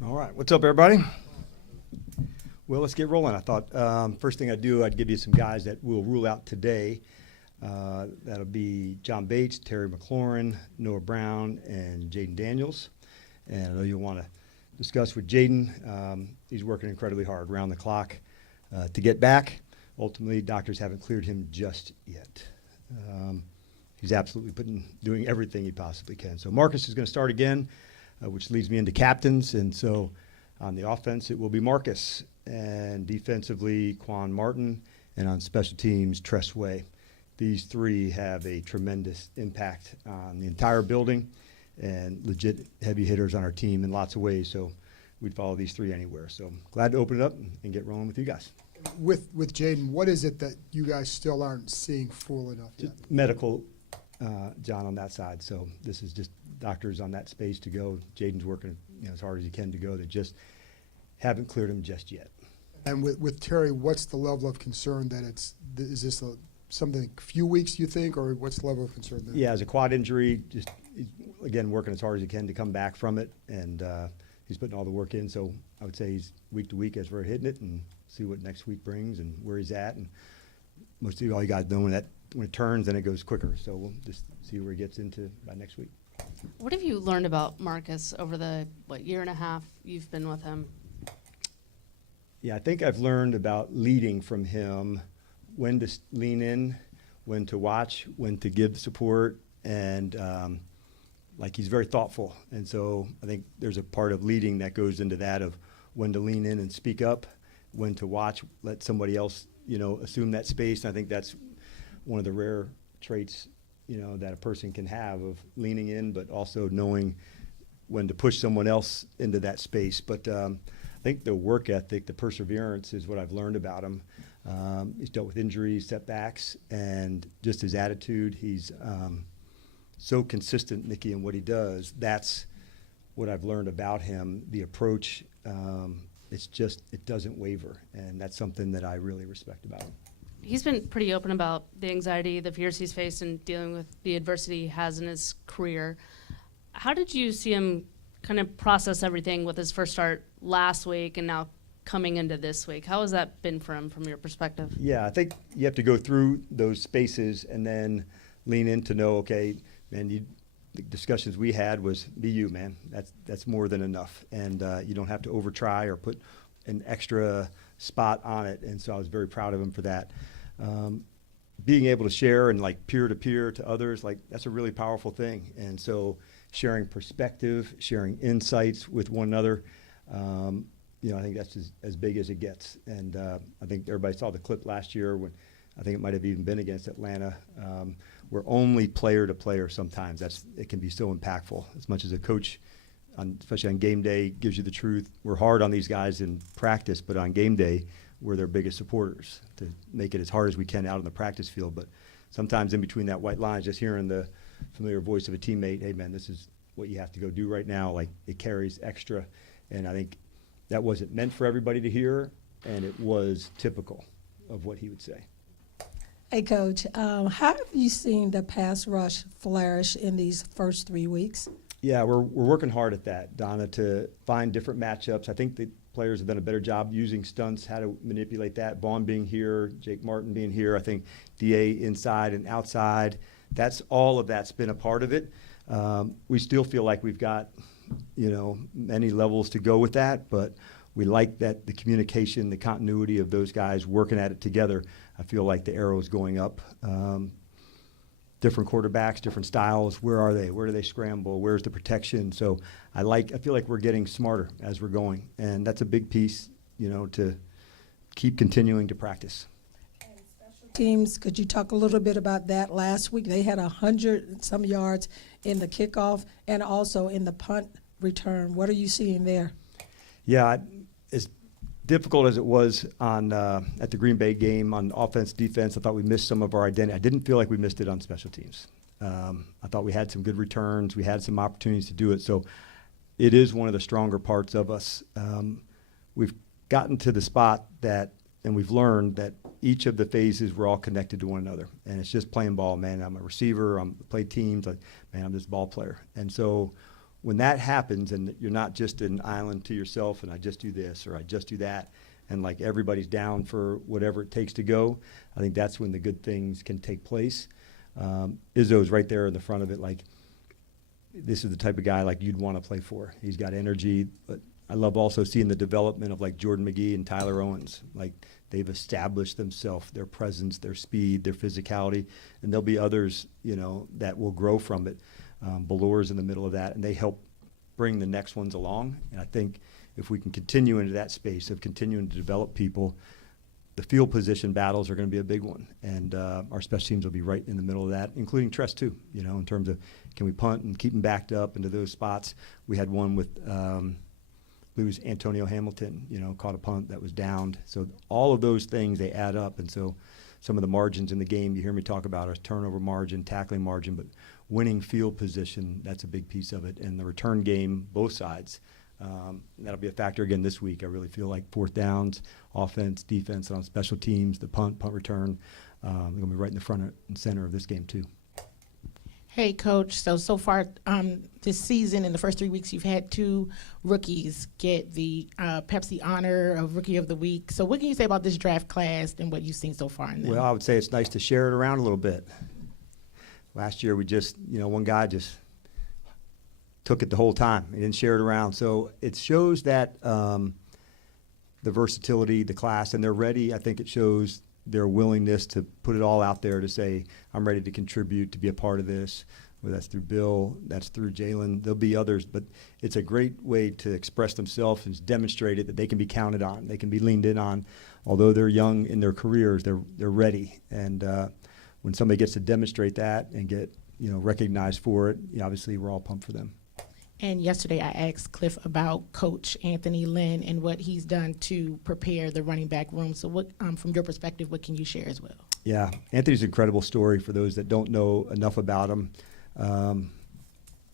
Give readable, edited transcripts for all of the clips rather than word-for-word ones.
All right, what's up, everybody? Well, let's get rolling. I thought first thing I'd do, I'd give you some guys that we'll rule out today. That'll be John Bates, Terry McLaurin, Noah Brown, and Jaden Daniels. And I know you'll want to discuss with Jaden. He's working incredibly hard around the clock to get back. Ultimately, doctors haven't cleared him just yet. He's absolutely doing everything he possibly can. So Marcus is going to start again, which leads me into captains. And so on the offense, it will be Marcus. And defensively, Quan Martin. And on special teams, Tress Way. These three have a tremendous impact on the entire building and legit heavy hitters on our team in lots of ways. So we'd follow these three anywhere. So glad to open it up and get rolling with you guys. With Jaden, what is it that you guys still aren't seeing full enough yet? Medical, John, on that side. So this is just doctors on that space to go. Jaden's working as hard as he can to go. They just haven't cleared him just yet. And with Terry, what's the level of concern that is this something a few weeks, you think, or what's the level of concern there? Yeah, as a quad injury, just again working as hard as he can to come back from it, and he's putting all the work in. So I would say he's week to week as we're hitting it, and see what next week brings and where he's at. And mostly all you guys know when it turns, then it goes quicker. So we'll just see where he gets into by next week. What have you learned about Marcus over the year and a half you've been with him? Yeah, I think I've learned about leading from him, when to lean in, when to watch, when to give support, and he's very thoughtful. And so I think there's a part of leading that goes into that of when to lean in and speak up, when to watch, let somebody else, assume that space. And I think that's one of the rare traits, that a person can have of leaning in, but also knowing when to push someone else into that space. But I think the work ethic, the perseverance is what I've learned about him. He's dealt with injuries, setbacks, and just his attitude. He's so consistent, Nikki, in what he does. That's what I've learned about him. The approach, it doesn't waver, and that's something that I really respect about him. He's been pretty open about the anxiety, the fears he's faced in dealing with the adversity he has in his career. How did you see him kind of process everything with his first start last week and now coming into this week? How has that been for him from your perspective? Yeah, I think you have to go through those spaces and then lean in to know, okay, man, the discussions we had was be you, man. That's more than enough. And you don't have to over-try or put an extra spot on it. And so I was very proud of him for that. Being able to share and peer-to-peer to others, that's a really powerful thing. And so sharing perspective, sharing insights with one another, I think that's as big as it gets. And I think everybody saw the clip last year when I think it might have even been against Atlanta. We're only player to player sometimes. It can be so impactful. As much as a coach, especially on game day, gives you the truth. We're hard on these guys in practice, but on game day, we're their biggest supporters to make it as hard as we can out on the practice field. But sometimes in between that white line, just hearing the familiar voice of a teammate, hey, man, this is what you have to go do right now. It carries extra. And I think that wasn't meant for everybody to hear, and it was typical of what he would say. Hey, Coach, how have you seen the pass rush flourish in these first 3 weeks? Yeah, we're working hard at that, Donna, to find different matchups. I think the players have done a better job using stunts, how to manipulate that. Vaughn being here, Jake Martin being here, I think DA inside and outside. All of that's been a part of it. We still feel like we've got, many levels to go with that, but we like that the communication, the continuity of those guys working at it together. I feel like the arrow is going up. Different quarterbacks, different styles. Where are they? Where do they scramble? Where's the protection? So I feel like we're getting smarter as we're going, and that's a big piece, to keep continuing to practice. Teams, could you talk a little bit about that? Last week they had 100 some yards in the kickoff and also in the punt return. What are you seeing there? Yeah, as difficult as it was at the Green Bay game on offense, defense, I thought we missed some of our identity. I didn't feel like we missed it on special teams. I thought we had some good returns. We had some opportunities to do it. So it is one of the stronger parts of us. We've gotten to the spot and we've learned that each of the phases, we're all connected to one another. And it's just playing ball, man. I'm a receiver. I play teams. I'm this ball player. And so when that happens and you're not just an island to yourself and I just do this or I just do that and like everybody's down for whatever it takes to go, I think that's when the good things can take place. Izzo's right there in the front of it. Like, this is the type of guy like you'd want to play for. He's got energy, but I love also seeing the development of like Jordan McGee and Tyler Owens. Like, they've established themselves, their presence, their speed, their physicality, and there'll be others, that will grow from it. Ballor's in the middle of that, and they help bring the next ones along. And I think if we can continue into that space of continuing to develop people, the field position battles are going to be a big one. And our special teams will be right in the middle of that, including Tress too, in terms of can we punt and keep them backed up into those spots. We had one with lose Antonio Hamilton, caught a punt that was downed. So all of those things, they add up. And so some of the margins in the game, you hear me talk about our turnover margin, tackling margin, but winning field position, that's a big piece of it. And the return game, both sides, that'll be a factor again this week. I really feel like fourth downs, offense, defense, and on special teams, the punt return, they're going to be right in the front and center of this game too. Hey, Coach. So far this season, in the first 3 weeks, you've had 2 rookies get the Pepsi honor of Rookie of the Week. So what can you say about this draft class and what you've seen so far in them? Well, I would say it's nice to share it around a little bit. Last year, we just, one guy just took it the whole time. He didn't share it around. So it shows that the versatility, the class, and they're ready. I think it shows their willingness to put it all out there to say, I'm ready to contribute, to be a part of this, whether that's through Bill, that's through Jalen. There'll be others, but it's a great way to express themselves and demonstrate it that they can be counted on. They can be leaned in on. Although they're young in their careers, they're ready. And when somebody gets to demonstrate that and get recognized for it, obviously we're all pumped for them. And yesterday I asked Cliff about Coach Anthony Lynn and what he's done to prepare the running back room. So what, from your perspective, what can you share as well? Yeah, Anthony's an incredible story for those that don't know enough about him.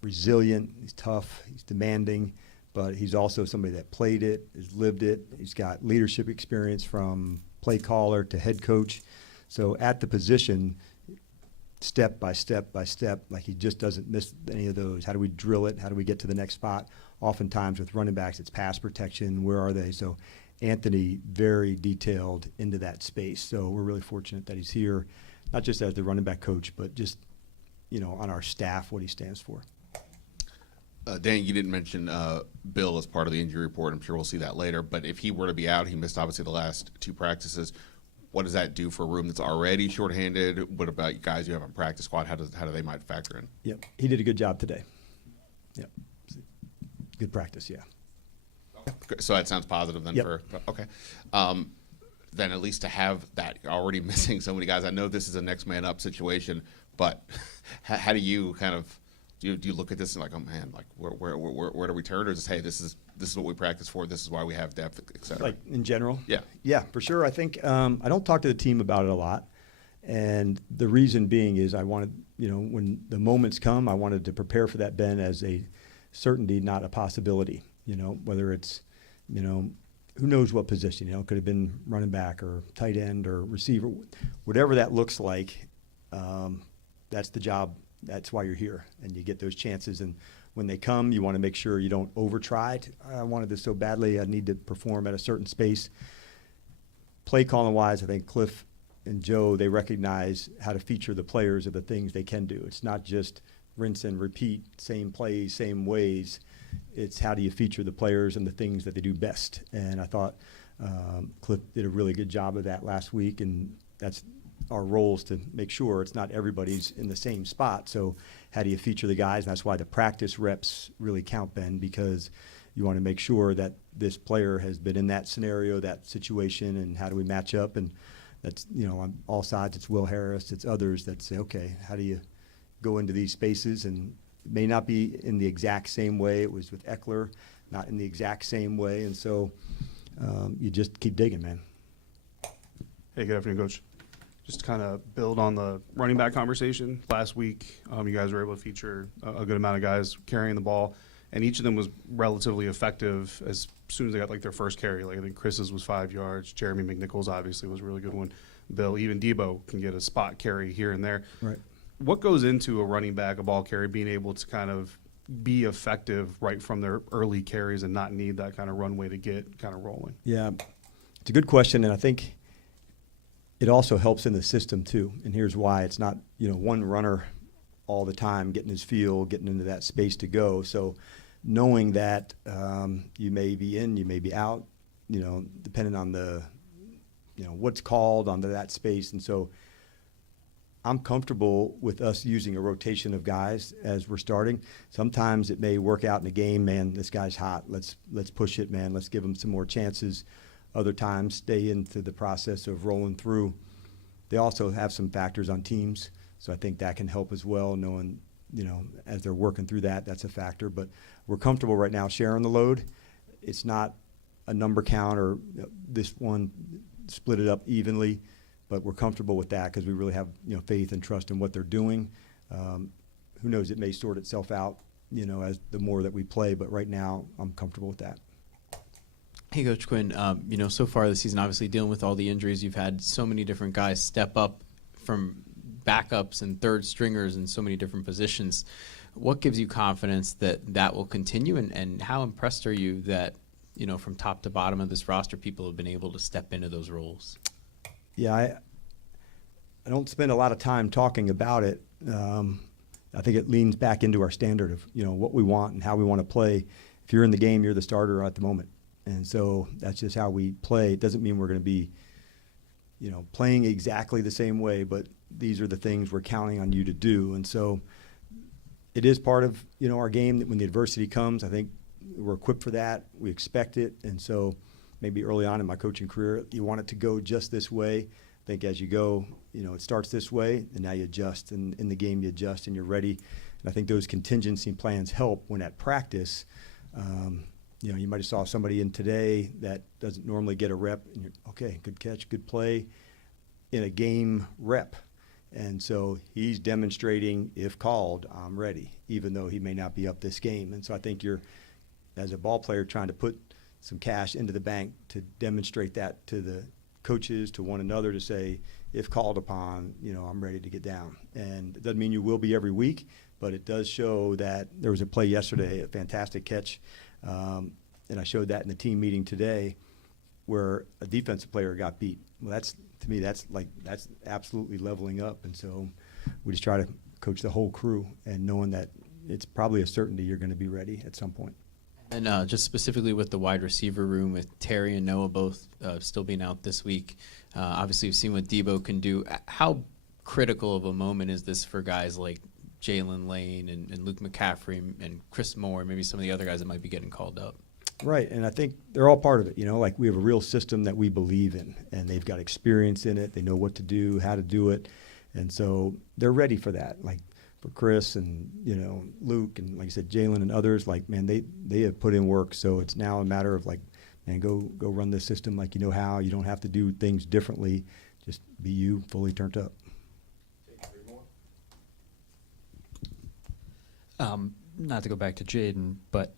Resilient, he's tough, he's demanding, but he's also somebody that played it, has lived it. He's got leadership experience from play caller to head coach. So at the position, step by step by step, like he just doesn't miss any of those. How do we drill it? How do we get to the next spot? Oftentimes with running backs, it's pass protection. Where are they? So Anthony, very detailed into that space. So we're really fortunate that he's here, not just as the running back coach, but just, on our staff, what he stands for. Dan, you didn't mention Bill as part of the injury report. I'm sure we'll see that later. But if he were to be out, he missed obviously the last 2 practices. What does that do for a room that's already shorthanded? What about you guys you have on practice squad? How do they might factor in? Yep, he did a good job today. Yep, good practice. Yeah. So that sounds positive then. Yep. Okay. Then at least to have that already missing so many guys. I know this is a next man up situation, but how do you kind of do you look at this and like, oh man, like where do we turn, or just hey, this is what we practice for, this is why we have depth, et cetera? Like in general? Yeah, for sure. I think I don't talk to the team about it a lot, and the reason being is I wanted, when the moments come, I wanted to prepare for that, Ben, as a certainty, not a possibility. Whether it's, who knows what position, it could have been running back or tight end or receiver, whatever that looks like. That's the job. That's why you're here, and you get those chances. And when they come, you want to make sure you don't over-try it. I wanted this so badly, I need to perform at a certain space. Play calling-wise, I think Cliff and Joe, they recognize how to feature the players of the things they can do. It's not just rinse and repeat, same plays, same ways. it's how do you feature the players and the things that they do best. And I thought Cliff did a really good job of that last week, and that's our role is to make sure it's not everybody's in the same spot. So how do you feature the guys? And that's why the practice reps really count, Ben, because you want to make sure that this player has been in that scenario, that situation, and how do we match up? And that's, on all sides, it's Will Harris, it's others that say, okay, how do you go into these spaces? And it may not be in the exact same way. It was with Eckler, not in the exact same way. And so you just keep digging, man. Hey, good afternoon, Coach. Just to kind of build on the running back conversation. Last week, you guys were able to feature a good amount of guys carrying the ball, and each of them was relatively effective as soon as they got like their first carry. Like I think Chris's was 5 yards. Jeremy McNichols obviously was a really good one. Bill, even Debo can get a spot carry here and there. Right. What goes into a running back, a ball carry, being able to kind of be effective right from their early carries and not need that kind of runway to get kind of rolling? Yeah, it's a good question, and I think it also helps in the system too. And here's why: it's not one runner all the time getting his feel, getting into that space to go. So knowing that you may be in, you may be out, depending on the what's called onto that space. And so I'm comfortable with us using a rotation of guys as we're starting. Sometimes it may work out in a game, man, this guy's hot. Let's push it, man. Let's give him some more chances. Other times stay into the process of rolling through. They also have some factors on teams, so I think that can help as well, knowing, as they're working through that, that's a factor. But we're comfortable right now sharing the load. It's not a number count or this one split it up evenly, but we're comfortable with that because we really have faith and trust in what they're doing. Who knows, it may sort itself out as the more that we play, but right now I'm comfortable with that. Hey, Coach Quinn, so far this season, obviously dealing with all the injuries, you've had so many different guys step up from backups and third stringers in so many different positions. What gives you confidence that that will continue, and how impressed are you that, from top to bottom of this roster, people have been able to step into those roles? Yeah, I don't spend a lot of time talking about it. I think it leans back into our standard of, what we want and how we want to play. If you're in the game, you're the starter at the moment. And so that's just how we play. It doesn't mean we're going to be, playing exactly the same way, but these are the things we're counting on you to do. And so it is part of, our game that when the adversity comes, I think we're equipped for that. We expect it. And so maybe early on in my coaching career, you want it to go just this way. I think as you go, it starts this way, and now you adjust. And in the game, you adjust and you're ready. And I think those contingency plans help when at practice, you might have saw somebody in today that doesn't normally get a rep, and you're, okay, good catch, good play, in a game rep. And so he's demonstrating, if called, I'm ready, even though he may not be up this game. And so I think you're, as a ball player, trying to put some cash into the bank to demonstrate that to the coaches, to one another, to say, if called upon, I'm ready to get down. And it doesn't mean you will be every week, but it does show that there was a play yesterday, a fantastic catch, and I showed that in the team meeting today, where a defensive player got beat. Well, that's absolutely leveling up. And so we just try to coach the whole crew, and knowing that it's probably a certainty you're going to be ready at some point. And just specifically with the wide receiver room, with Terry and Noah both still being out this week, obviously we've seen what Debo can do. How critical of a moment is this for guys like Jalen Lane and Luke McCaffrey and Chris Moore, maybe some of the other guys that might be getting called up? Right, and I think they're all part of it. Like we have a real system that we believe in, and they've got experience in it. They know what to do, how to do it, and so they're ready for that. Like for Chris and Luke and, like I said, Jalen and others, like, man, they have put in work. So it's now a matter of, like, man, go run this system like you know how. You don't have to do things differently. Just be you, fully turned up. Not to go back to Jaden, but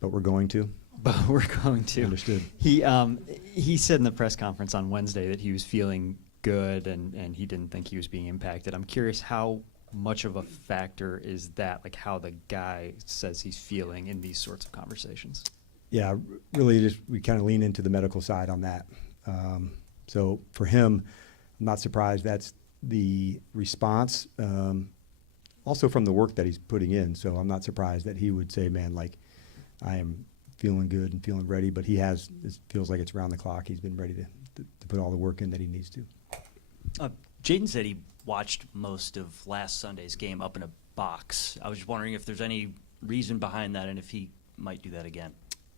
we're going to. But we're going to. Understood. He said in the press conference on Wednesday that he was feeling good and he didn't think he was being impacted. I'm curious how much of a factor is that, like how the guy says he's feeling in these sorts of conversations? Yeah, really just we kind of lean into the medical side on that. So for him, I'm not surprised that's the response. also from the work that he's putting in. So I'm not surprised that he would say, man, like, I am feeling good and feeling ready, but it feels like it's around the clock. He's been ready to put all the work in that he needs to. Jaden said he watched most of last Sunday's game up in a box. I was just wondering if there's any reason behind that and if he might do that again.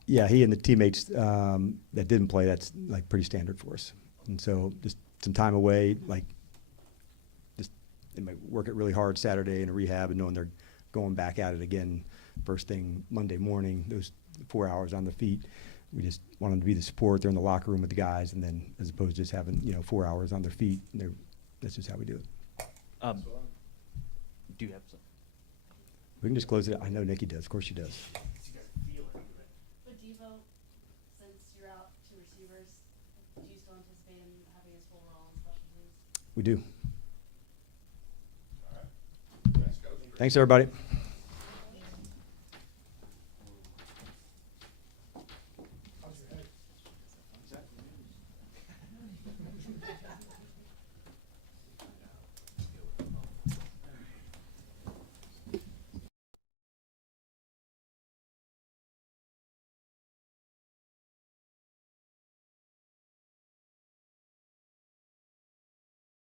Yeah, he and the teammates that didn't play, that's like pretty standard for us. And so just some time away, like just they might work it really hard Saturday in a rehab and knowing they're going back at it again first thing Monday morning, those 4 hours on the feet. We just want them to be the support. They're in the locker room with the guys, and then as opposed to just having 4 hours on their feet. That's just how we do it. Do you have some? We can just close it. I know Nikki does. Of course she does. But Devo, since you're out two receivers, do you still anticipate him having his full role in special teams? We do. Thanks, everybody.